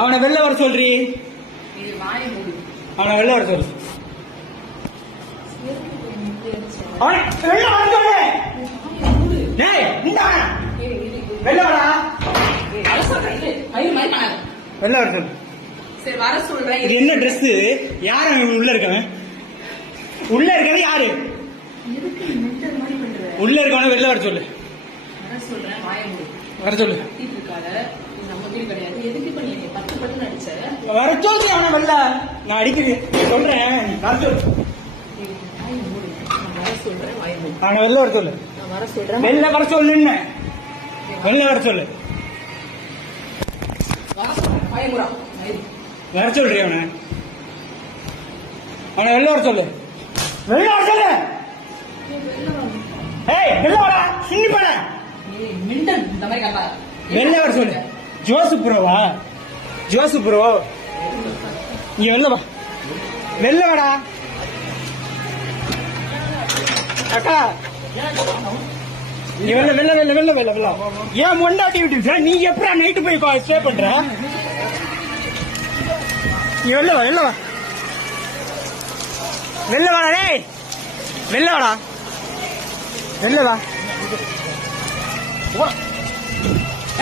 அவனை வெளில வர சொல்றி. அவனை வெளில வர சொல்லு. அவனை வெளில வர சொல்லு. டேய் நிடா. வெளில வாடா. வெளில வர சொல்லு. சரி வர சொல்றேன். இது என்ன Dress? யார் உள்ள இருக்கவன்? உள்ள இருக்கவே யாரு? உள்ள இருக்கவன வெளில வர சொல்லு. வர சொல்றேன். வாயை மூடு. வர சொல்லு. கத்திட்டு இருக்காத. நம்ம வீடு கிடையாது. எதுக்கு இப்ப நீ 10 பட்டு அடிச்ச? வர சொல்லு அவன வெளில. நான் அடிக்கிறேன். சொல்றேன். வர சொல்லு. வாயை மூடு. நான் வர சொல்றேன். வாயை மூடு. அவன வெளில வர சொல்லு. நான் வர சொல்றேன். வெளில வர சொல்லுன்னு. வெளில வர சொல்லு. வர சொல்றேன். வாயை மூடா. வர சொல்றி அவனை. அவனை வெளில வர சொல்லு. வெளில வர சொல்லு. ஏய் வெளில வாடா. சின்னி போட. ஏய் மிண்டல் இந்த மாதிரி கட்டா. வெளில வர சொல்லு. ஜோசப் ப்ரோவா? Joseph bro. நீ வெளில வா. வெளில வாடா. அக்கா நீ வெளில வெளில வெளில வெளில வெளில வெளில. ஏன் மொண்டாட்டி விட்டு நீ எப்படா நைட்டு போய் ஸ்டே பண்ற? நீ வெளில வா. வெளில வா. வெளில வாடா. டேய் வெளில வாடா. வெளில வா.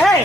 ஏய்